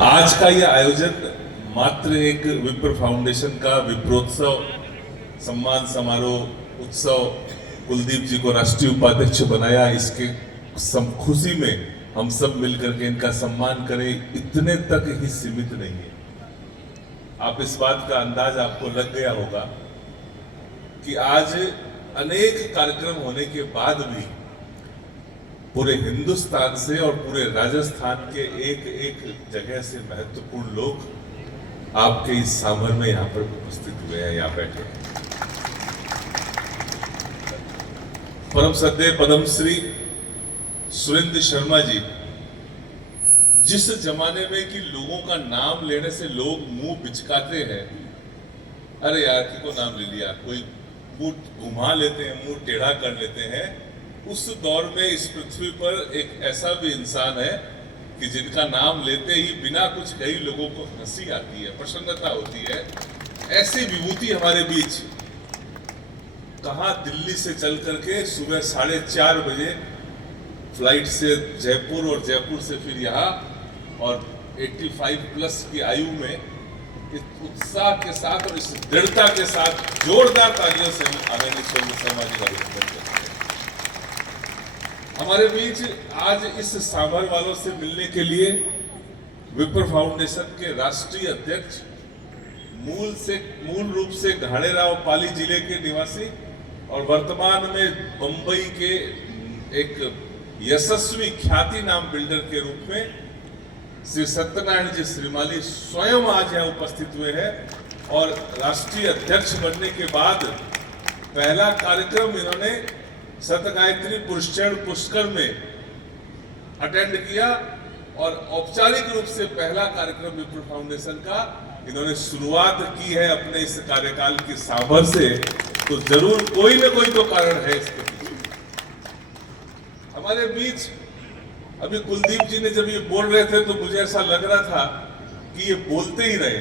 आज का यह आयोजन मात्र एक विप्र फाउंडेशन का विप्रोत्सव सम्मान समारोह उत्सव कुलदीप जी को राष्ट्रीय उपाध्यक्ष बनाया, इसके खुशी में हम सब मिलकर के इनका सम्मान करें, इतने तक ही सीमित नहीं है। आप इस बात का अंदाज आपको लग गया होगा कि आज अनेक कार्यक्रम होने के बाद भी पूरे हिंदुस्तान से और पूरे राजस्थान के एक एक जगह से महत्वपूर्ण लोग आपके इस सामर में यहाँ पर उपस्थित हुए हैं, यहाँ बैठे हैं। परम श्रद्धेय पद्मश्री सुरेंद्र शर्मा जी, जिस जमाने में कि लोगों का नाम लेने से लोग मुंह बिचकाते हैं, अरे यार किसको नाम ले लिया, कोई मुंह घुमा लेते हैं, मुंह टेढ़ा कर लेते हैं, उस दौर में इस पृथ्वी पर एक ऐसा भी इंसान है कि जिनका नाम लेते ही बिना कुछ कही लोगों को हंसी आती है, प्रसन्नता होती है। ऐसी विभूति हमारे बीच कहाँ दिल्ली से चल करके सुबह 4:30 बजे फ्लाइट से जयपुर और जयपुर से फिर यहाँ और 85 प्लस की आयु में इस उत्साह के साथ और इस दृढ़ता के साथ जोरदार तालियों से आदरणीय सुरेंद्र शर्मा जी का अभिनंदन करते हैं। हमारे बीच आज इस साभर वालों से मिलने के लिए विप्र फाउंडेशन के राष्ट्रीय अध्यक्ष, मूल रूप से घाणेराव पाली जिले के निवासी और वर्तमान में बंबई के एक यशस्वी ख्याति नाम बिल्डर के रूप में श्री सत्यनारायण जी श्रीमाली स्वयं आज यहाँ उपस्थित हुए हैं और राष्ट्रीय अध्यक्ष बनने के बाद पहला कार्यक्रम इन्होंने सतगायत्री पुरस्कार पुष्कर में अटेंड किया और औपचारिक रूप से पहला कार्यक्रम विप्र फाउंडेशन का इन्होंने शुरुआत की है अपने इस कार्यकाल की साभर से। तो जरूर कोई न कोई तो कारण है इसके पीछे। हमारे बीच अभी कुलदीप जी ने जब ये बोल रहे थे तो मुझे ऐसा लग रहा था कि ये बोलते ही रहे,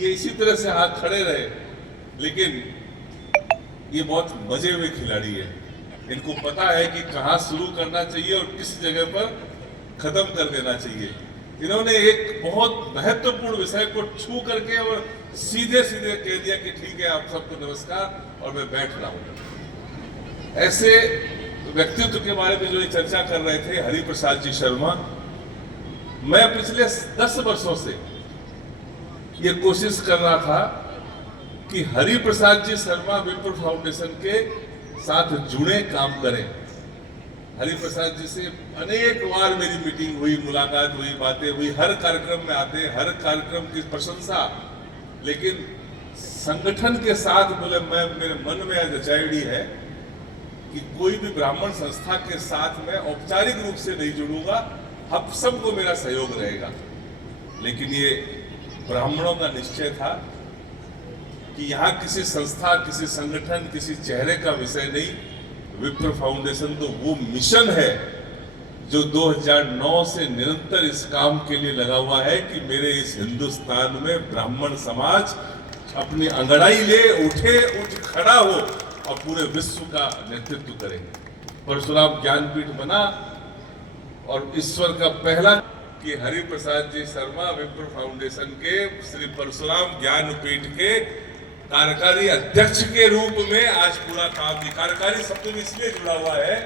ये इसी तरह से हाथ खड़े रहे, लेकिन ये बहुत मजे हुए खिलाड़ी है। इनको पता है कि कहाँ शुरू करना चाहिए और किस जगह पर खत्म कर देना चाहिए। इन्होंने एक बहुत महत्वपूर्ण विषय को छू करके और सीधे सीधे कह दिया कि ठीक है, आप सबको नमस्कार और मैं बैठ रहा हूं। ऐसे व्यक्तित्व के बारे में जो ये चर्चा कर रहे थे हरि प्रसाद जी शर्मा, मैं पिछले 10 वर्षों से ये कोशिश कर रहा था कि हरि प्रसाद जी शर्मा विप्र फाउंडेशन के साथ जुड़े, काम करें। हरि प्रसाद जी से अनेक बार मेरी मीटिंग हुई, मुलाकात हुई, बातें हुई, हर कार्यक्रम में आते, हर कार्यक्रम की प्रशंसा, लेकिन संगठन के साथ बोले मेरे मन में आज अचायड़ी है कि कोई भी ब्राह्मण संस्था के साथ में औपचारिक रूप से नहीं जुड़ूंगा, हम सबको मेरा सहयोग रहेगा। लेकिन ये ब्राह्मणों का निश्चय था कि यहाँ किसी संस्था, किसी संगठन, किसी चेहरे का विषय नहीं, विप्र फाउंडेशन तो वो मिशन है जो 2009 से निरंतर इस काम के लिए लगा हुआ है कि मेरे इस हिंदुस्तान में ब्राह्मण समाज अपनी अंगड़ाई ले उठ खड़ा हो और पूरे विश्व का नेतृत्व करेंगे। परशुराम ज्ञानपीठ बना और ईश्वर का पहला कि हरि प्रसाद जी शर्मा विप्र फाउंडेशन के श्री परशुराम ज्ञानपीठ के कार्यकारी अध्यक्ष के रूप में आज पूरा काम की कार्यकारी शब्द में इसलिए जुड़ा हुआ है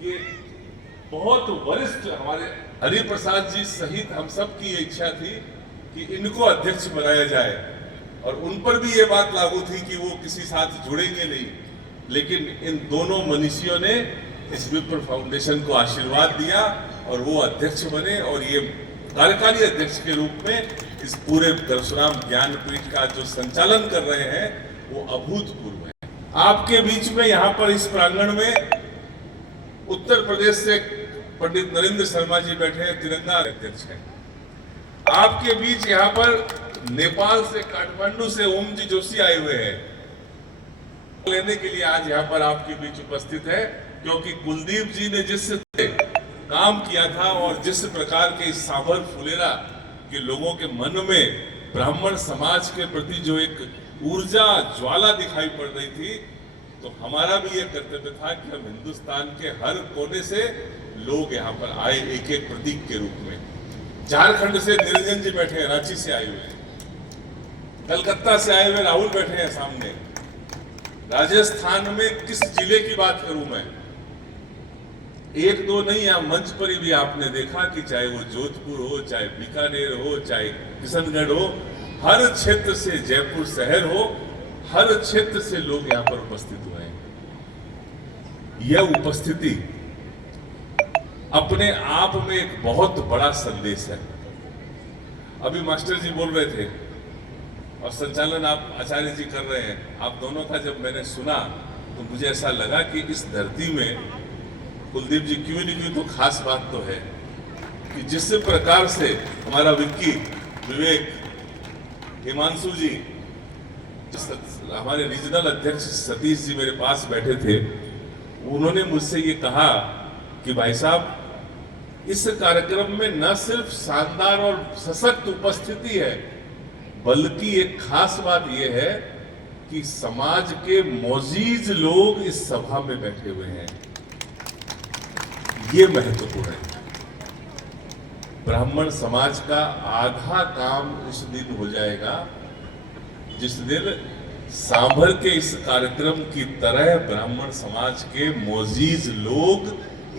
कि बहुत वरिष्ठ हमारे हरि प्रसाद जी सहित हम सब की ये इच्छा थी कि इनको अध्यक्ष बनाया जाए और उन पर भी ये बात लागू थी कि वो किसी साथ जुड़ेंगे नहीं, लेकिन इन दोनों मनीषियों ने इस विप्र फाउंडेशन को आशीर्वाद दिया और वो अध्यक्ष बने और ये कार्यकारी अध्यक्ष के रूप में इस पूरे परशुराम ज्ञानपीठ का जो संचालन कर रहे हैं वो अभूतपूर्व है। आपके बीच में यहाँ पर इस प्रांगण में उत्तर प्रदेश से पंडित नरेंद्र शर्मा जी बैठे हैं, तिरंगा अध्यक्ष हैं। आपके बीच यहाँ पर नेपाल से, काठमांडू से ओम जी जोशी आए हुए हैं लेने के लिए आज यहाँ पर आपके बीच उपस्थित है, क्योंकि कुलदीप जी ने जिस काम किया था और जिस प्रकार के इस साभर फुलेरा के लोगों के मन में ब्राह्मण समाज के प्रति जो एक ऊर्जा ज्वाला दिखाई पड़ रही थी, तो हमारा भी ये कर्तव्य था कि हम हिंदुस्तान के हर कोने से लोग यहाँ पर आए एक एक प्रतीक के रूप में। झारखंड से निरंजन जी बैठे हैं, रांची से आए हुए हैं, कलकत्ता से आए हुए राहुल बैठे हैं सामने, राजस्थान में किस जिले की बात करूं मैं, एक दो नहीं, यहां मंच पर ही भी आपने देखा कि चाहे वो जोधपुर हो, चाहे बीकानेर हो, चाहे किशनगढ़ हो, हर क्षेत्र से, जयपुर शहर हो, हर क्षेत्र से लोग यहां पर उपस्थित हुए हैं। यह उपस्थिति अपने आप में एक बहुत बड़ा संदेश है। अभी मास्टर जी बोल रहे थे और संचालन आप आचार्य जी कर रहे हैं, आप दोनों का जब मैंने सुना तो मुझे ऐसा लगा कि इस धरती में कुलदीप जी क्यों नहीं, क्यों तो खास बात तो है कि जिस प्रकार से हमारा विक्की, विवेक, हिमांशु जी, हमारे रीजनल अध्यक्ष सतीश जी मेरे पास बैठे थे, उन्होंने मुझसे ये कहा कि भाई साहब, इस कार्यक्रम में न सिर्फ शानदार और सशक्त उपस्थिति है, बल्कि एक खास बात यह है कि समाज के मौजीज लोग इस सभा में बैठे हुए हैं। ये महत्वपूर्ण है। ब्राह्मण समाज का आधा काम उस दिन हो जाएगा जिस दिन सांभर के इस कार्यक्रम की तरह ब्राह्मण समाज के मौजीज लोग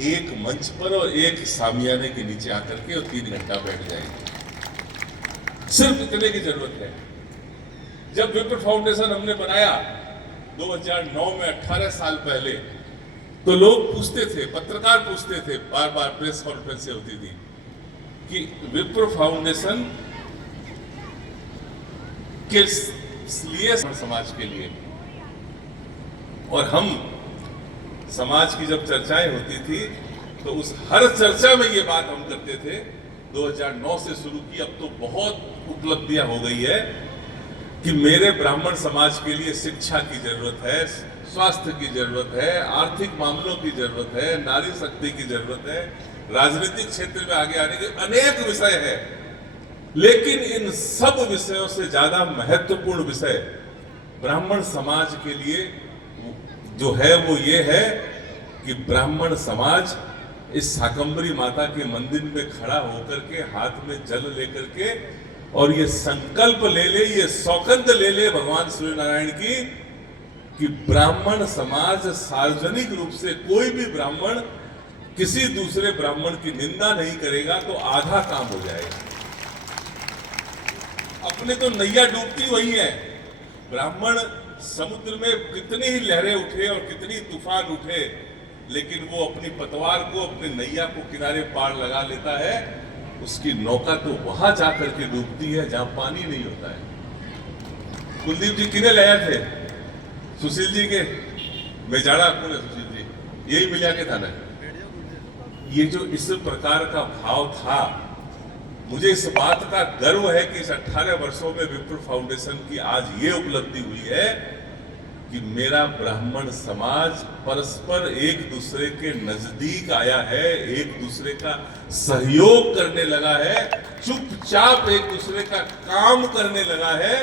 एक मंच पर और एक सामियाने के नीचे आकर के और 3 घंटा बैठ जाएंगे। सिर्फ इतने की जरूरत है। जब विप्र फाउंडेशन हमने बनाया 2009 में, 18 साल पहले, तो लोग पूछते थे, पत्रकार पूछते थे, बार बार प्रेस कॉन्फ्रेंसें होती थी कि विप्र फाउंडेशन किस लिए, समाज के लिए। और हम समाज की जब चर्चाएं होती थी तो उस हर चर्चा में ये बात हम करते थे। 2009 से शुरू की, अब तो बहुत उपलब्धियां हो गई है कि मेरे ब्राह्मण समाज के लिए शिक्षा की जरूरत है, स्वास्थ्य की जरूरत है, आर्थिक मामलों की जरूरत है, नारी शक्ति की जरूरत है, राजनीतिक क्षेत्र में आगे आने के अनेक विषय है। लेकिन इन सब विषयों से ज्यादा महत्वपूर्ण विषय ब्राह्मण समाज के लिए जो है वो ये है कि ब्राह्मण समाज इस शाकंभरी माता के मंदिर में खड़ा होकर के हाथ में जल लेकर के और ये संकल्प ले ले, ये सौगंध ले ले भगवान सूर्य नारायण की कि ब्राह्मण समाज सार्वजनिक रूप से, कोई भी ब्राह्मण किसी दूसरे ब्राह्मण की निंदा नहीं करेगा तो आधा काम हो जाएगा। अपने तो नैया डूबती वही है। ब्राह्मण समुद्र में कितनी ही लहरें उठे और कितनी तूफान उठे, लेकिन वो अपनी पतवार को, अपने नैया को किनारे पार लगा लेता है। उसकी नौका तो वहां जाकर के डूबती है जहां पानी नहीं होता है। कुलदीप जी किने लाया थे? सुशील जी के मेजाड़ा कौन है? सुशील जी, यही मिला के था ना। ये जो इस प्रकार का भाव था, मुझे इस बात का गर्व है कि इस 18 वर्षों में विप्र फाउंडेशन की आज ये उपलब्धि हुई है कि मेरा ब्राह्मण समाज परस्पर एक दूसरे के नजदीक आया है, एक दूसरे का सहयोग करने लगा है, चुपचाप एक दूसरे का काम करने लगा है।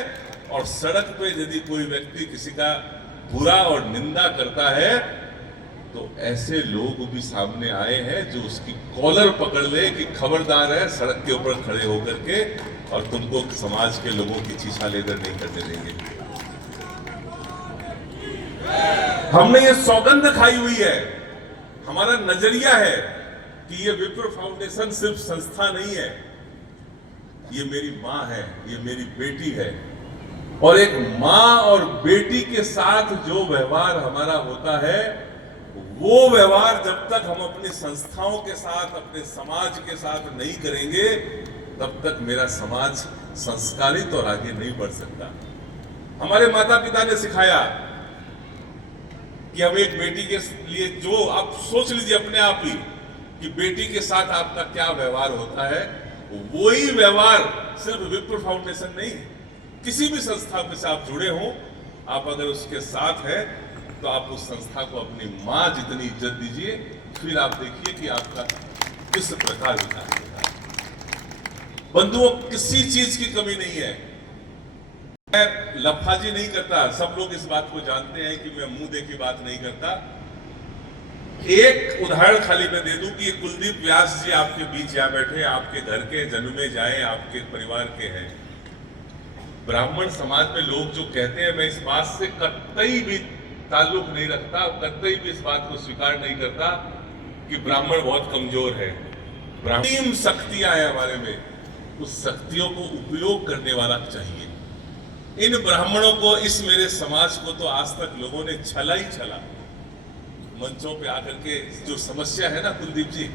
और सड़क पे यदि कोई व्यक्ति किसी का बुरा और निंदा करता है तो ऐसे लोग भी सामने आए हैं जो उसकी कॉलर पकड़ ले कि खबरदार है, सड़क के ऊपर खड़े होकर के और तुमको समाज के लोगों की चीछा लेकर नहीं करने देंगे। हमने ये सौगंध खाई हुई है। हमारा नजरिया है कि ये विप्र फाउंडेशन सिर्फ संस्था नहीं है, ये मेरी माँ है, ये मेरी बेटी है। और एक माँ और बेटी के साथ जो व्यवहार हमारा होता है, वो व्यवहार जब तक हम अपनी संस्थाओं के साथ, अपने समाज के साथ नहीं करेंगे, तब तक मेरा समाज संस्कारित और आगे नहीं बढ़ सकता। हमारे माता पिता ने सिखाया कि हम एक बेटी के लिए, जो आप सोच लीजिए अपने आप ही कि बेटी के साथ आपका क्या व्यवहार होता है, वही व्यवहार सिर्फ विप्र फाउंडेशन नहीं, किसी भी संस्था में से आप जुड़े हो, आप अगर उसके साथ हैं तो आप उस संस्था को अपनी मां जितनी इज्जत दीजिए, फिर आप देखिए कि आपका किस प्रकार विकास होता है। बंधुओं, किसी चीज की कमी नहीं है। मैं लफाजी नहीं करता, सब लोग इस बात को जानते हैं कि मैं मुंह देखी बात नहीं करता। एक उदाहरण खाली मैं दे दूं कि कुलदीप व्यास जी आपके बीच यहाँ बैठे, आपके घर के जन्मे जाए, आपके परिवार के हैं। ब्राह्मण समाज में लोग जो कहते हैं, मैं इस बात से कतई भी ताल्लुक नहीं रखता, कतई भी इस बात को स्वीकार नहीं करता कि ब्राह्मण बहुत कमजोर है। ब्राह्मण शक्तियां हैं हमारे में, उस शक्तियों को उपयोग करने वाला चाहिए। इन ब्राह्मणों को, इस मेरे समाज को तो आज तक लोगों ने छला ही छला। मंचों पे आकर के जो समस्या है ना कुलदीप जी,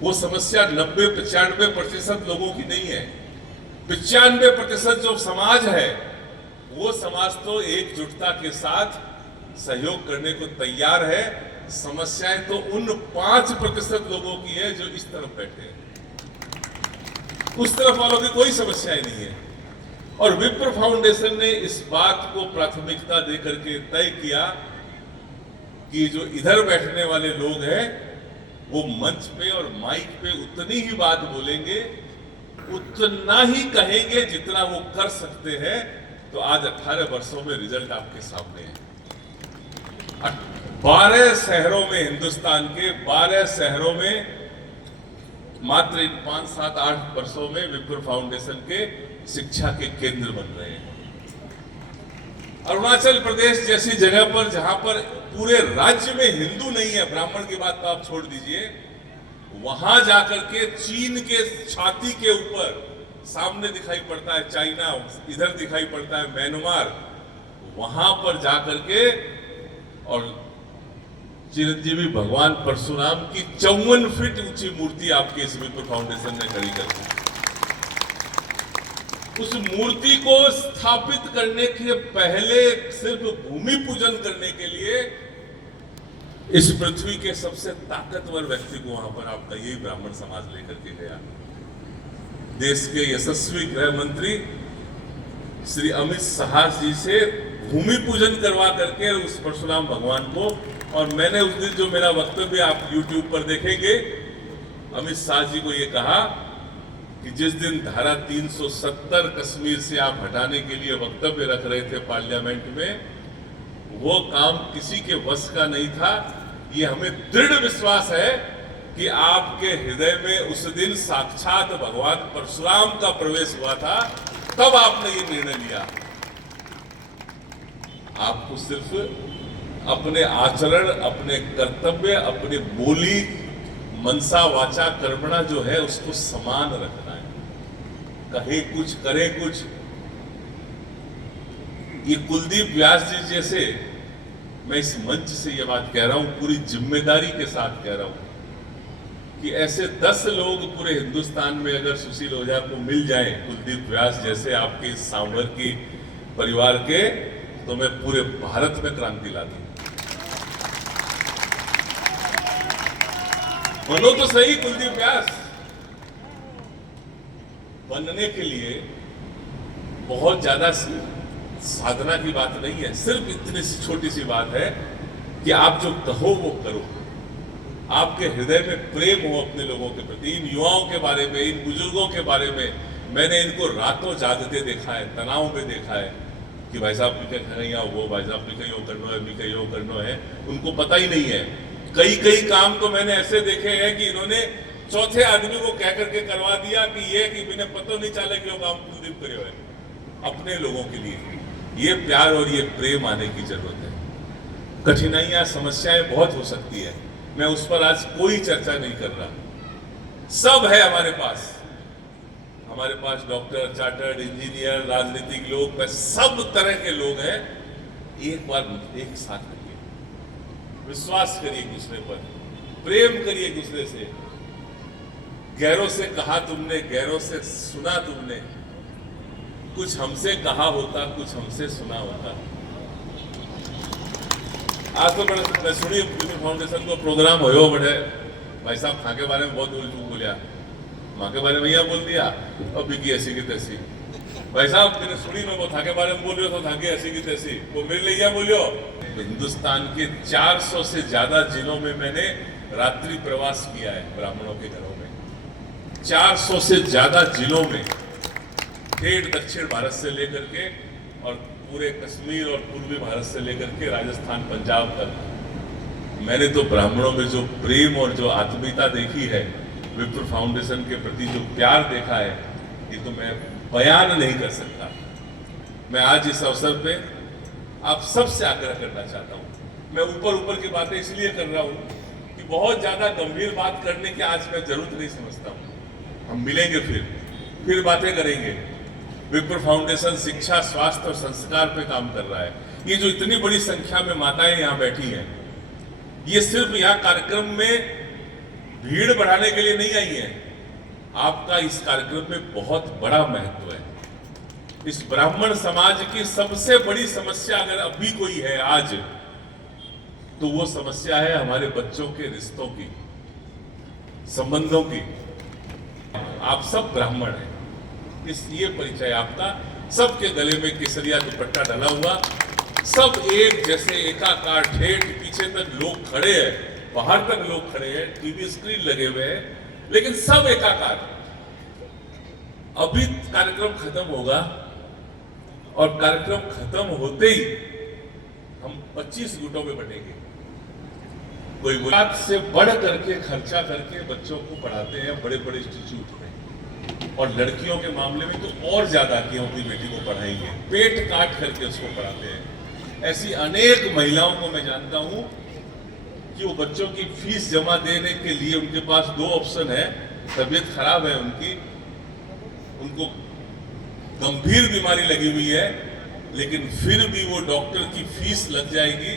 वो समस्या 90-95% लोगों की नहीं है। 95% जो समाज है, वो समाज तो एकजुटता के साथ सहयोग करने को तैयार है। समस्याएं तो उन 5% लोगों की है जो इस तरफ बैठे हैं। उस तरफ वालों की कोई समस्याएं नहीं है। और विप्र फाउंडेशन ने इस बात को प्राथमिकता देकर के तय किया कि जो इधर बैठने वाले लोग हैं, वो मंच पे और माइक पे उतनी ही बात बोलेंगे, उतना ही कहेंगे जितना वो कर सकते हैं। तो आज 18 वर्षों में रिजल्ट आपके सामने है। 12 शहरों में, हिंदुस्तान के 12 शहरों में मात्र इन 5, 7, 8 वर्षों में विप्र फाउंडेशन के शिक्षा के केंद्र बन रहे हैं। अरुणाचल प्रदेश जैसी जगह पर, जहां पर पूरे राज्य में हिंदू नहीं है, ब्राह्मण की बात तो आप छोड़ दीजिए, वहां जाकर के चीन के छाती के ऊपर सामने दिखाई पड़ता है चाइना, इधर दिखाई पड़ता है म्यांमार, वहां पर जाकर के और चिरंजीवी भगवान परशुराम की 54 फीट ऊंची मूर्ति आपके इस विप्र फाउंडेशन ने खड़ी कर दी। उस मूर्ति को स्थापित करने के पहले सिर्फ भूमि पूजन करने के लिए इस पृथ्वी के सबसे ताकतवर व्यक्ति को वहां पर आपका यही ब्राह्मण समाज लेकर के गया। देश के यशस्वी गृह मंत्री श्री अमित शाह जी से भूमि पूजन करवा करके उस परशुराम भगवान को, और मैंने उस दिन जो मेरा वक्तव्य आप YouTube पर देखेंगे, अमित शाह जी को यह कहा कि जिस दिन धारा 370 कश्मीर से आप हटाने के लिए वक्तव्य रख रहे थे पार्लियामेंट में, वो काम किसी के वश का नहीं था। ये हमें दृढ़ विश्वास है कि आपके हृदय में उस दिन साक्षात भगवान परशुराम का प्रवेश हुआ था, तब आपने ये निर्णय लिया। आपको सिर्फ अपने आचरण, अपने कर्तव्य, अपने बोली, मनसा वाचा कर्मणा जो है उसको समान रखना है। कहे कुछ करे कुछ। ये कुलदीप व्यास जी जैसे, मैं इस मंच से ये बात कह रहा हूं, पूरी जिम्मेदारी के साथ कह रहा हूं कि ऐसे 10 लोग पूरे हिंदुस्तान में अगर सुशील ओझा को मिल जाए, कुलदीप व्यास जैसे आपके सांवर की परिवार के, तो मैं पूरे भारत में क्रांति ला दूं। बनो तो सही कुलदीप व्यास। बनने के लिए बहुत ज्यादा साधना की बात नहीं है, सिर्फ इतनी सी छोटी सी बात है कि आप जो कहो वो करो। आपके हृदय में प्रेम हो अपने लोगों के प्रति। इन युवाओं के बारे में, इन बुजुर्गों के बारे में मैंने इनको रातों जागते देखा है, तनाव में देखा है कि भाई साहब भी कहीं वो, भाई साहब भी कहीं करना है, भी कहीं करना है, उनको पता ही नहीं है। कई काम तो मैंने ऐसे देखे हैं कि इन्होंने चौथे आदमी को कह करके करवा दिया कि ये कि बिना पता नहीं चले कि वो काम कुलदीप करे हुए। अपने लोगों के लिए ये प्यार और ये प्रेम आने की जरूरत है। कठिनाइयां, समस्याएं बहुत हो सकती है, मैं उस पर आज कोई चर्चा नहीं कर रहा। सब है हमारे पास डॉक्टर, चार्टर्ड इंजीनियर, राजनीतिक लोग, सब तरह के लोग हैं। एक बार एक साथ करिए, विश्वास करिए एक दूसरे पर, प्रेम करिए एक दूसरे से। गैरों से कहा तुमने, गैरों से सुना तुमने, कुछ हमसे कहा होता, कुछ हमसे सुना होता। आज तो बड़े सुनी विप्र फाउंडेशन को प्रोग्राम हो बड़े भाई साहब खां के बारे में बहुत उल्टू बोलिया, माँ के बारे में यह बोल दिया, अब बिकी ऐसी की तैसी। भाई साहब मैंने सुनी में वो था के बारे में बोल रहे हो, तो था ऐसी की तैसी, वो मेरे लिए यह बोलियो। हिंदुस्तान के 400 से ज्यादा जिलों में मैंने रात्रि प्रवास किया है, ब्राह्मणों के घरों में। 400 से ज्यादा जिलों में, ठेठ दक्षिण भारत से लेकर के और पूरे कश्मीर और पूर्वी भारत से लेकर के राजस्थान, पंजाब तक मैंने तो ब्राह्मणों में जो प्रेम और जो आत्मीयता देखी है, विप्र फाउंडेशन के प्रति जो प्यार देखा है, ये तो मैं बयान नहीं कर सकता। मैं आज इस अवसर पे आप सबसे आग्रह करना चाहता हूं। मैं ऊपर ऊपर की बातें इसलिए कर रहा हूं कि बहुत ज्यादा गंभीर बात करने की आज मैं जरूरत नहीं समझता हूं। हम मिलेंगे, फिर बातें करेंगे। विप्र फाउंडेशन शिक्षा, स्वास्थ्य और संस्कार पे काम कर रहा है। ये जो इतनी बड़ी संख्या में माताएं यहाँ बैठी हैं, ये सिर्फ यहाँ कार्यक्रम में भीड़ बढ़ाने के लिए नहीं आई है। आपका इस कार्यक्रम में बहुत बड़ा महत्व है। इस ब्राह्मण समाज की सबसे बड़ी समस्या अगर अभी कोई है आज, तो वो समस्या है हमारे बच्चों के रिश्तों की, संबंधों की। आप सब ब्राह्मण हैं, इस ये परिचय आपका। सबके गले में केसरिया दुपट्टा डाला हुआ, सब एक जैसे एकाकार, ठेठ पीछे तक लोग खड़े हैं, बाहर तक लोग खड़े हैं, टीवी स्क्रीन लगे हुए हैं, लेकिन सब एकाकार। अभी कार्यक्रम खत्म होगा और कार्यक्रम खत्म होते ही हम 25 गुटों में बटेंगे। कोई बात से बढ़ करके खर्चा करके बच्चों को पढ़ाते हैं बड़े बड़े इंस्टीट्यूट में, और लड़कियों के मामले में तो और ज्यादा कि हम अपनी बेटी को पढ़ाएंगे, पेट काट करके उसको पढ़ाते हैं। ऐसी अनेक महिलाओं को मैं जानता हूं कि वो बच्चों की फीस जमा देने के लिए उनके पास दो ऑप्शन है। तबीयत खराब है उनको गंभीर बीमारी लगी हुई है, लेकिन फिर भी वो डॉक्टर की फीस लग जाएगी,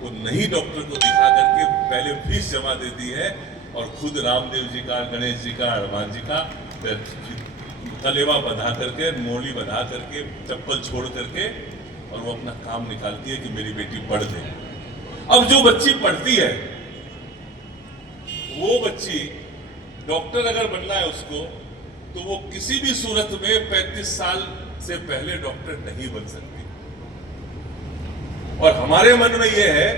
वो नहीं डॉक्टर को दिखा करके पहले फीस जमा देती है, और खुद रामदेव जी का, गणेश जी का, हनुमान जी का कलेवा बंधा करके, मोली बंधा करके, चप्पल छोड़ करके, और वो अपना काम निकालती है कि मेरी बेटी पढ़ दे। अब जो बच्ची पढ़ती है, वो बच्ची डॉक्टर अगर बनना है उसको, तो वो किसी भी सूरत में 35 साल से पहले डॉक्टर नहीं बन सकती। और हमारे मन में यह है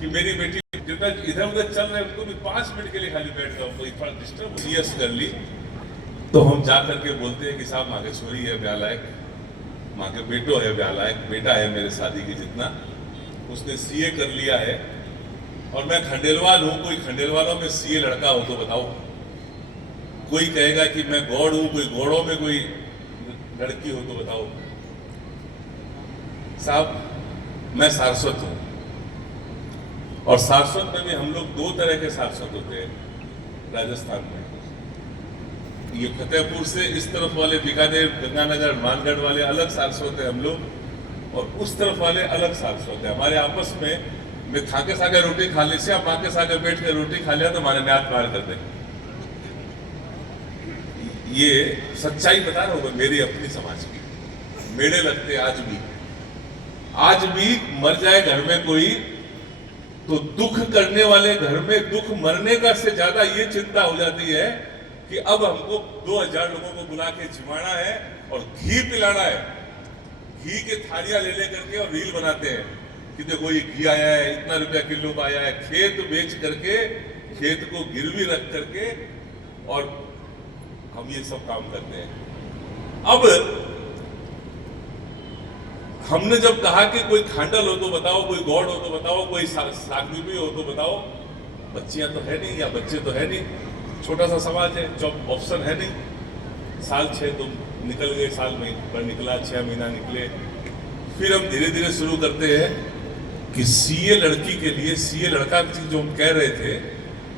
कि मेरी बेटी जितना इधर उधर चल रहे हैं, उनको भी 5 मिनट के लिए खाली बैठ जाओ, कोई थोड़ा डिस्टर्ब सीएस कर ली, तो हम जा करके बोलते हैं कि साहब माँ के छोरी है ब्याह लायक, माँ के बेटो है ब्याह लायक, बेटा है मेरे शादी की जितना, उसने सीए कर लिया है, और मैं खंडेलवाल हूं। कोई खंडेलवालों में सीए लड़का हो तो बताओ। कोई कहेगा कि मैं गौड़ हूं, कोई गौड़ों में कोई लड़की हो तो बताओ। साहब मैं सारस्वत हूं, और सारस्वत में भी हम लोग 2 तरह के सारस्वत होते हैं राजस्थान में। ये फतेहपुर से इस तरफ वाले बीकानेर, गंगानगर, मानगढ़ वाले अलग सारस्वत है हम लोग, और उस तरफ वाले अलग सारस्वत है। हमारे आपस में मैं थाके सागे रोटी खा ली, आप माँ के सागे बैठ के रोटी खा लिया तो हमारे न्यात पार कर दे। ये सच्चाई बता रहा हूं मेरी अपनी समाज की। मेले लगते आज भी मर जाए घर में कोई, तो दुख करने वाले घर में दुख मरने का से ज्यादा ये चिंता हो जाती है कि अब हमको 2000 लोगों को बुला के जिमाना है और घी पिलाना है। घी के थालियां ले करके और रील बनाते हैं कि देखो ये घी आया है, इतना रुपया किलो का आया है, खेत बेच करके, खेत को गिरवी रख करके, और हम ये सब काम करते हैं। अब हमने जब कहा कि कोई खांडल हो तो बताओ, कोई गौड़ हो तो बताओ, कोई सागदीपी हो तो बताओ, बच्चियां तो है नहीं या बच्चे तो है नहीं, छोटा सा समाज है, जॉब ऑप्शन है नहीं। साल 6 तो निकल गए, साल में पर निकला, 6 महीना निकले, फिर हम धीरे धीरे शुरू करते हैं कि सीए लड़की के लिए, सीए लड़का जो हम कह रहे थे,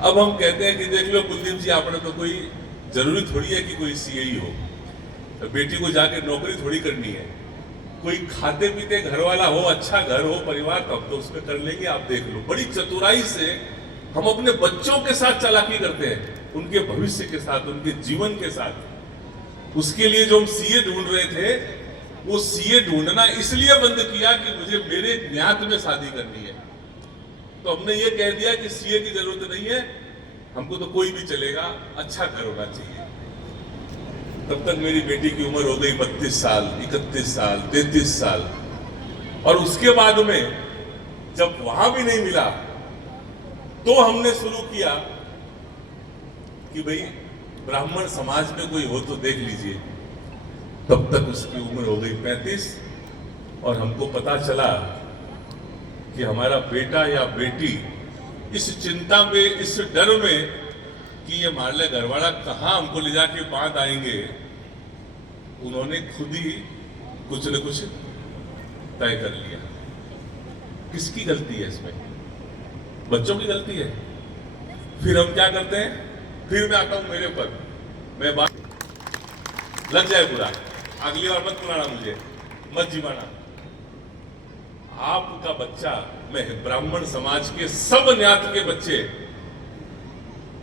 अब हम कहते हैं कि देख लो कुलदीप जी, आपने तो कोई जरूरी थोड़ी है कि कोई सीए ही हो, तो बेटी को जाके नौकरी थोड़ी करनी है। कोई खाते पीते घर वाला हो, अच्छा घर हो, परिवार, तब तो उसमें कर लेंगे। आप देख लो, बड़ी चतुराई से हम अपने बच्चों के साथ चालाकी करते हैं, उनके भविष्य के साथ, उनके जीवन के साथ। उसके लिए जो हम सीए ढूंढ रहे थे, वो सीए ढूंढना इसलिए बंद किया कि मुझे मेरे ज्ञात में शादी करनी है। तो हमने ये कह दिया कि सीए की जरूरत नहीं है, हमको तो कोई भी चलेगा, अच्छा घर होना चाहिए। तब तक मेरी बेटी की उम्र हो गई 32 साल, 31 साल, 33 साल, और उसके बाद में जब वहां भी नहीं मिला, तो हमने शुरू किया कि भाई ब्राह्मण समाज में कोई हो तो देख लीजिए। तब तक उसकी उम्र हो गई 35, और हमको पता चला कि हमारा बेटा या बेटी इस चिंता में, इस डर में कि ये मारले घरवाड़ा कहाँ हमको ले जाके बांध आएंगे, उन्होंने खुद ही कुछ न कुछ तय कर लिया। किसकी गलती है इसमें? बच्चों की गलती है। फिर हम क्या करते हैं? फिर मैं आता हूं मेरे पर, मैं बात लग जाए बुरा, अगली बार मत बुलाना मुझे, मत जीवाना। आपका बच्चा, मैं ब्राह्मण समाज के सब न्यात के बच्चे,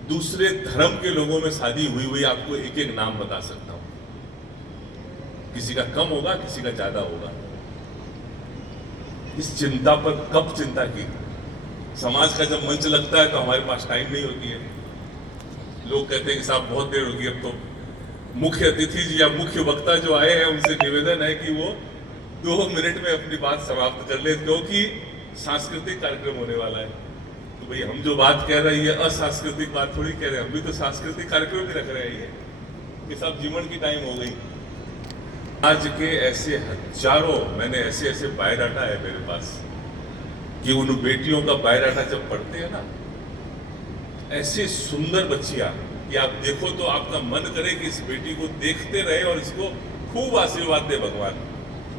दूसरे धर्म के लोगों में शादी हुई हुई आपको एक एक नाम बता सकता हूं। किसी का कम होगा, किसी का ज्यादा होगा। इस चिंता पर कब चिंता की? समाज का जब मंच लगता है तो हमारे पास टाइम नहीं होती है। लोग कहते हैं कि साहब बहुत देर होगी, अब तो मुख्य अतिथि जी या मुख्य वक्ता जो आए हैं उनसे निवेदन है कि वो 2 मिनट में अपनी बात समाप्त कर ले, क्योंकि सांस्कृतिक कार्यक्रम होने वाला है। तो भाई हम जो बात कह रहे हैं असांस्कृतिक बात थोड़ी कह रहे हैं, हम भी तो सांस्कृतिक कार्यक्रम भी रख रहे हैं कि सब जीवन की टाइम हो गई। आज के ऐसे हजारों, मैंने ऐसे ऐसे बायोडाटा है मेरे पास कि उन बेटियों का बायोडाटा जब पढ़ते हैं ना, ऐसे सुंदर बच्चियां कि आप देखो तो आपका मन करे कि इस बेटी को देखते रहे और इसको खूब आशीर्वाद दे भगवान।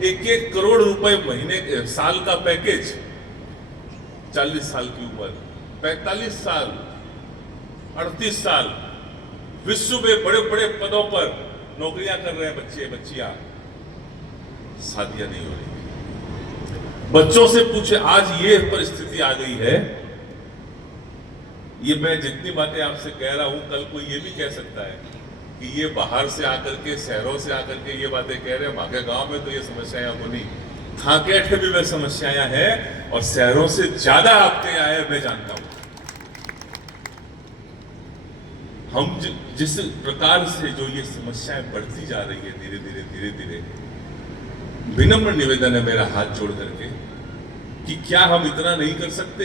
1-1 करोड़ रुपए महीने, साल का पैकेज, 40 साल की उम्र, 45 साल, 38 साल, विश्व में बड़े बड़े पदों पर नौकरियां कर रहे हैं बच्चे बच्चियां, शादियां नहीं हो रही। बच्चों से पूछे, आज ये परिस्थिति आ गई है। ये मैं जितनी बातें आपसे कह रहा हूं, कल कोई ये भी कह सकता है कि ये बाहर से आकर के, शहरों से आकर के ये बातें कह रहे हैं, वहां के गांव में तो ये समस्याएं होनी, थाकेठ भी वह समस्याएं हैं और शहरों से ज्यादा आपके यहाँ है, मैं जानता हूं। हम जिस प्रकार से जो ये समस्याएं बढ़ती जा रही है धीरे धीरे धीरे धीरे, विनम्र निवेदन है मेरा हाथ जोड़ करके कि क्या हम इतना नहीं कर सकते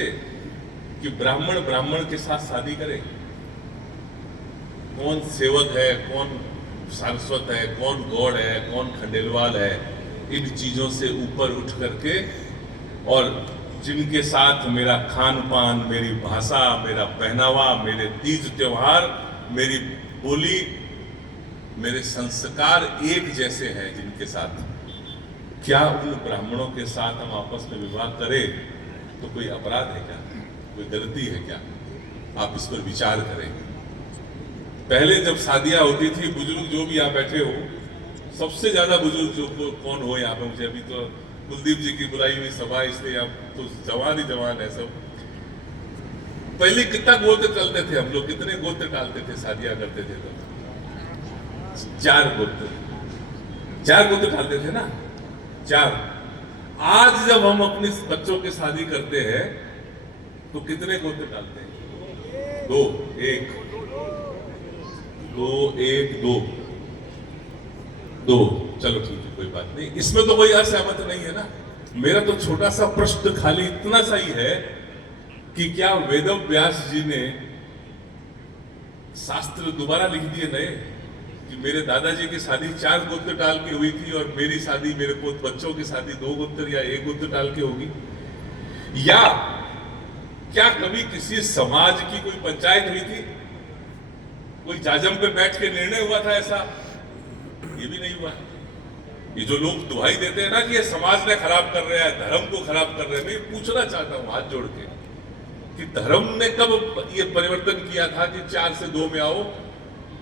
कि ब्राह्मण ब्राह्मण के साथ शादी करे? कौन सेवक है, कौन सारस्वत है, कौन गौड़ है, कौन खंडेलवाल है, इन चीजों से ऊपर उठ करके, और जिनके साथ मेरा खान पान, मेरी भाषा, मेरा पहनावा, मेरे तीज त्योहार, मेरी बोली, मेरे संस्कार एक जैसे हैं, जिनके साथ, क्या उन ब्राह्मणों के साथ हम आपस में विवाह करें तो कोई अपराध है क्या? कोई गलती है क्या? आप इस पर विचार करें। पहले जब शादियां होती थी, बुजुर्ग जो भी यहाँ बैठे हो, सबसे ज्यादा बुजुर्ग जो कौन हो यहाँ पे, मुझे अभी तो कुलदीप जी की बुलाई हुई सभा, इसलिए आप तो जवान ही जवान है सब। पहले कितना गोत्र चलते थे हम लोग, कितने गोत्र डालते थे, शादियां करते थे तो 4 गोत्र डालते थे ना, 4। आज जब हम अपने बच्चों के शादी करते हैं तो कितने गोत्र डालते हैं? 2, 1, 2, 1, 2। चलो ठीक है, कोई बात नहीं, इसमें तो कोई असहमत नहीं है ना। मेरा तो छोटा सा प्रश्न खाली इतना सा ही है कि क्या वेद व्यास जी ने शास्त्र दोबारा लिख दिए नए कि मेरे दादाजी की शादी 4 गोत्र डाल के हुई थी और मेरी शादी, मेरे बच्चों की शादी 2 गोत्र या 1 गोत्र डाल के होगी? या क्या कभी किसी समाज की कोई पंचायत हुई थी, कोई जाजम पे बैठ के निर्णय हुआ था ऐसा? ये भी नहीं हुआ। ये जो लोग दुहाई देते हैं ना कि ये समाज ने खराब कर रहा है, धर्म को खराब कर रहे हैं, मैं पूछना चाहता हूं हाथ जोड़ के कि धर्म ने कब ये परिवर्तन किया था कि 4 से 2 में आओ,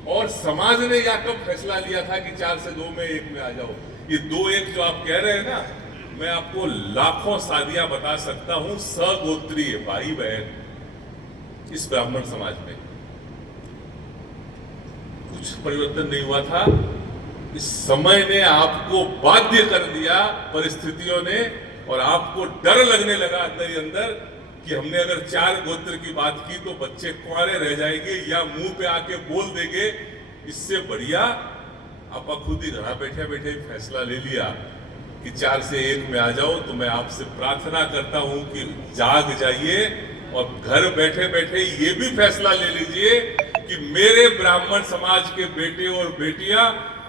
और समाज ने या कब फैसला लिया था कि 4 से 2 में 1 में आ जाओ? ये 2-1 जो आप कह रहे हैं ना, मैं आपको लाखों शादियां बता सकता हूं सगोत्रीय भाई बहन इस ब्राह्मण समाज में। कुछ परिवर्तन नहीं हुआ था। इस समय ने आपको बाध्य कर दिया, परिस्थितियों ने, और आपको डर लगने लगा अंदर ही अंदर कि हमने अगर 4 गोत्र की बात की तो बच्चे कुंवारे रह जाएंगे या मुंह पे आके बोल देंगे। इससे बढ़िया आप खुद ही घर बैठे बैठे फैसला ले लिया कि 4 से 1 में आ जाओ। तो मैं आपसे प्रार्थना करता हूं कि जाग जाइए और घर बैठे बैठे ये भी फैसला ले लीजिए कि मेरे ब्राह्मण समाज के बेटे और बेटियां,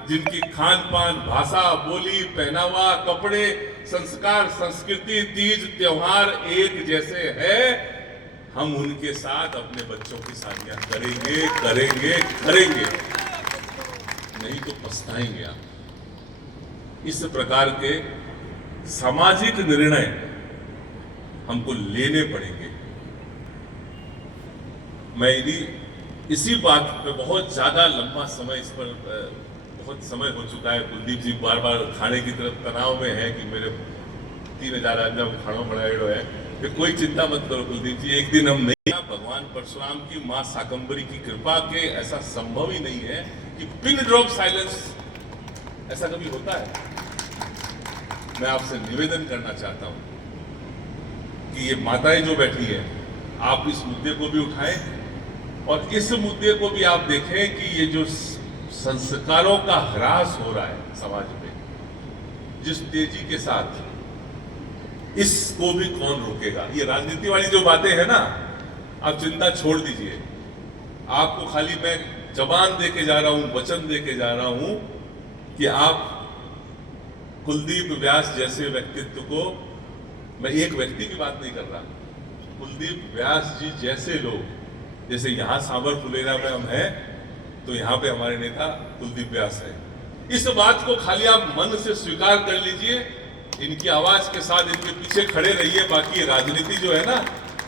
जिनकी खान पान, भाषा, बोली, पहनावा, कपड़े, संस्कार, संस्कृति, तीज त्योहार एक जैसे है, हम उनके साथ अपने बच्चों की शादियां करेंगे करेंगे करेंगे, नहीं तो पछताएंगे आप। इस प्रकार के सामाजिक निर्णय हमको लेने पड़ेंगे। मैं इसी बात पे बहुत ज्यादा लंबा समय, इस पर बहुत समय हो चुका है। कुलदीप जी बार बार खाने की तरफ तनाव में है कि मेरे 3000 आदमी खाना बनाएड़ो है, कि कोई चिंता मत करो कुलदीप जी, एक दिन हम नहीं। भगवान परशुराम की मां शाकंभरी की कृपा के ऐसा संभव ही नहीं है कि पिन ड्रॉप साइलेंस ऐसा कभी होता है। मैं आपसे निवेदन करना चाहता हूं कि ये माताएं जो बैठी है, आप इस मुद्दे को भी उठाएं और इस मुद्दे को भी आप देखें कि ये जो संस्कारों का ह्रास हो रहा है समाज में, जिस तेजी के साथ, इसको भी कौन रोकेगा। ये राजनीति वाली जो बातें हैं ना, आप चिंता छोड़ दीजिए। आपको खाली मैं जबान दे के जा रहा हूं, वचन दे के जा रहा हूं कि आप कुलदीप व्यास जैसे व्यक्तित्व को, मैं एक व्यक्ति की बात नहीं कर रहा, कुलदीप व्यास जी जैसे लोग, जैसे यहां सांबर फुलेरा में हम हैं, तो यहां पे हमारे नेता कुलदीप व्यास है। इस बात को खाली आप मन से स्वीकार कर लीजिए, इनकी आवाज के साथ इनके पीछे खड़े रहिए। बाकी राजनीति जो है ना,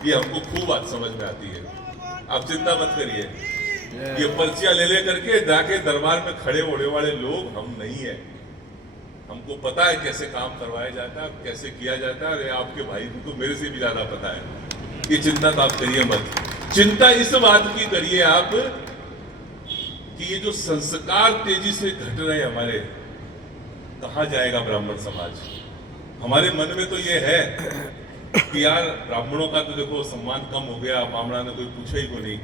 ये हमको खूब बात समझ में आती है, आप चिंता मत करिए। ये पर्चियां ले करके जाके दरबार में खड़े होने वाले लोग हम नहीं है। हमको पता है कैसे काम करवाया जाता है, कैसे किया जाता है। अरे आपके भाई को तो मेरे से भी ज्यादा पता है। ये चिंता तो आप करिए मत। चिंता इस बात की करिए आप कि ये जो संस्कार तेजी से घट रहे हमारे, कहां जाएगा ब्राह्मण समाज। हमारे मन में तो ये है कि यार ब्राह्मणों का तो देखो सम्मान कम हो गया, बामणा ने कोई पूछा ही को नहीं।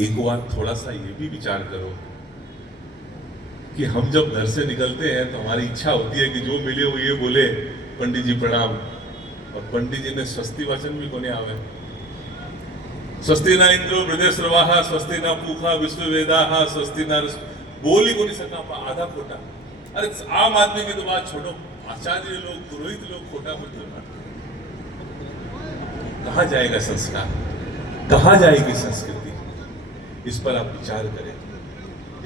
एक बार थोड़ा सा ये भी विचार करो कि हम जब घर से निकलते हैं तो हमारी इच्छा होती है कि जो मिले वो ये बोले, पंडित जी प्रणाम, और पंडित जी ने स्वस्ति वचन भी कोने आवे। स्वस्ति ना इंद्रो वृद्धेश्रवाहा, स्वस्ति ना पूखा विश्ववेदाहा, स्वस्ति ना बोल ही को नहीं सकता, आधा खोटा। अरे आम आदमी की तो बात छोड़ो, आचार्य लोग, पुरोहित लोग खोटा बोलते हैं। कहां जाएगा संस्कार, कहां जाएगी संस्कृति। इस पर आप विचार करें,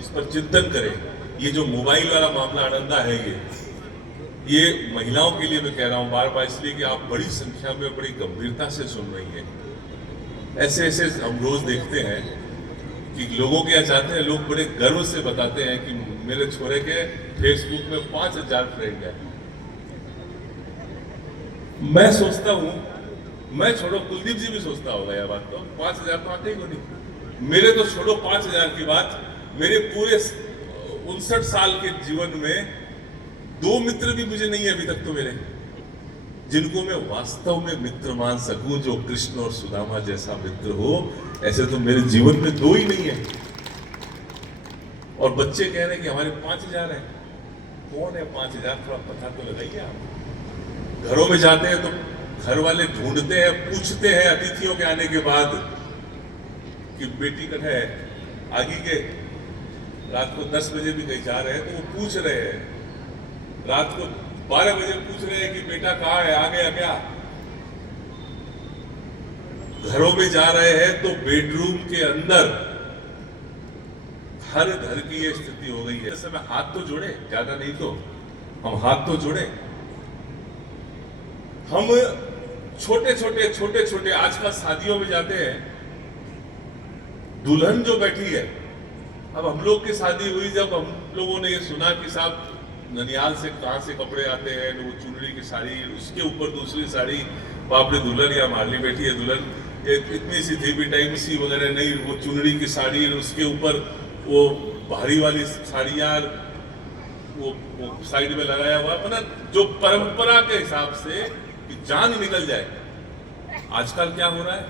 इस पर चिंतन करें। ये जो मोबाइल वाला मामला अड़ंगा है, ये महिलाओं के लिए मैं कह रहा हूं बार बार, इसलिए कि आप बड़ी संख्या में बड़ी गंभीरता से सुन रही हैं। ऐसे ऐसे हम रोज देखते हैं कि लोगों के यहाँ जाते हैं, लोग बड़े गर्व से बताते हैं कि मेरे छोरे के फेसबुक में 5000 फ्रेंड है। मैं सोचता हूं, मैं छोड़ो, कुलदीप जी भी सोचता होगा यह बात, तो 5000 तो आते ही को नहीं। मेरे तो छोड़ो 5000 की बात, मेरे पूरे 59 साल के जीवन में 2 मित्र भी मुझे नहीं है अभी तक तो मेरे, जिनको मैं वास्तव में मित्र मान सकूं, जो कृष्ण और सुदामा जैसा मित्र हो। ऐसे तो मेरे जीवन में 2 ही नहीं है। और बच्चे कह रहे हैं कि हमारे 5000 है। कौन है 5000, थोड़ा पता तो लगाइए आप। घरों में जाते हैं तो घर वाले ढूंढते हैं, पूछते हैं अतिथियों के आने के बाद कि बेटी कट है आगे के। रात को 10 बजे भी कहीं जा रहे हैं तो वो पूछ रहे हैं, रात को 12 बजे पूछ रहे हैं कि बेटा कहाँ है, आ गया क्या। घरों में जा रहे हैं तो बेडरूम के अंदर हर घर की ये स्थिति हो गई है। ऐसे में हाथ तो जोड़े, ज्यादा नहीं तो हम हाथ तो जोड़े। हम छोटे छोटे आजकल शादियों में जाते हैं, दुल्हन जो बैठी है, अब हम लोग की शादी हुई जब हम लोगों ने ये सुना कि साहब ननिहाल से कहां से कपड़े आते हैं, वो चुनरी की साड़ी, उसके ऊपर दूसरी साड़ी, बाप रे दुल्हन या मारली बैठी है, दुल्हन इतनी सी थी भी, टाइम सी वगैरह नहीं, वो चुनरी की साड़ी, उसके ऊपर वो भारी वाली साड़ियां, वो साइड में लगाया हुआ, मतलब जो परंपरा के हिसाब से कि जान निकल जाए। आजकल क्या हो रहा है,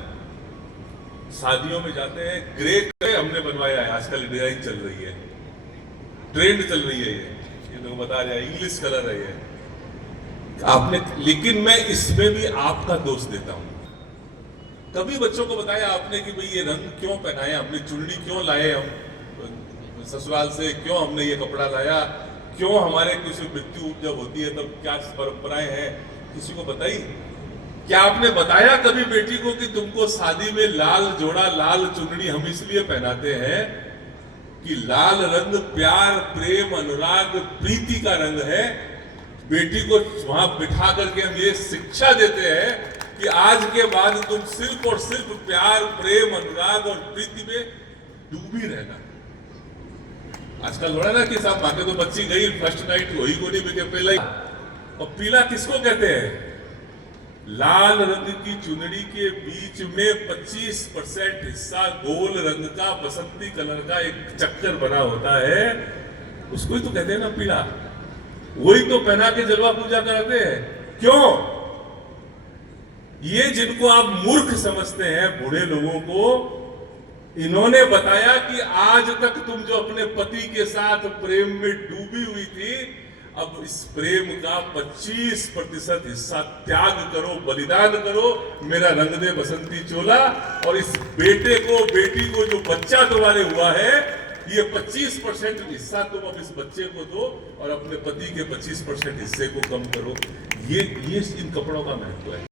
शादियों में जाते हैं ग्रे हमने बनवाया है, आजकल डिजाइन चल रही है, ट्रेंड चल रही है, ये तो बता रहा है, इंग्लिश कलर है ये आपने। लेकिन मैं इसमें भी आपका दोष देता हूं। कभी बच्चों को बताया आपने कि भाई ये रंग क्यों पहनाया हमने, चुन्नी क्यों लाए हम ससुराल से, क्यों हमने ये कपड़ा लाया, क्यों हमारे किसी मृत्यु जब होती है तब क्या परंपराएं हैं, किसी को बताई। क्या आपने बताया कभी बेटी को कि तुमको शादी में लाल जोड़ा लाल चुनरी हम इसलिए पहनाते हैं कि लाल रंग प्यार प्रेम अनुराग प्रीति का रंग है। बेटी को वहां बिठा करके हम ये शिक्षा देते हैं कि आज के बाद तुम सिर्फ और सिर्फ प्यार प्रेम अनुराग और प्रीति में डूबी रहना। आजकल हो रहा ना कि साहब मांगे तो बच्ची गई फर्स्ट नाइट वही को नहीं बिके पहले। और पीला किसको कहते हैं? लाल रंग की चुनरी के बीच में 25% हिस्सा गोल रंग का बसंती कलर का एक चक्कर बना होता है, उसको ही तो कहते हैं ना पीला। वही तो पहना के जलवा पूजा कराते हैं। क्यों? ये जिनको आप मूर्ख समझते हैं बूढ़े लोगों को, इन्होंने बताया कि आज तक तुम जो अपने पति के साथ प्रेम में डूबी हुई थी, अब इस प्रेम का 25% हिस्सा त्याग करो, बलिदान करो, मेरा रंग दे बसंती चोला। और इस बेटे को बेटी को जो बच्चा तुम्हारे हुआ है, ये 25% हिस्सा तुम अब इस बच्चे को दो और अपने पति के 25% हिस्से को कम करो। ये इन कपड़ों का महत्व है।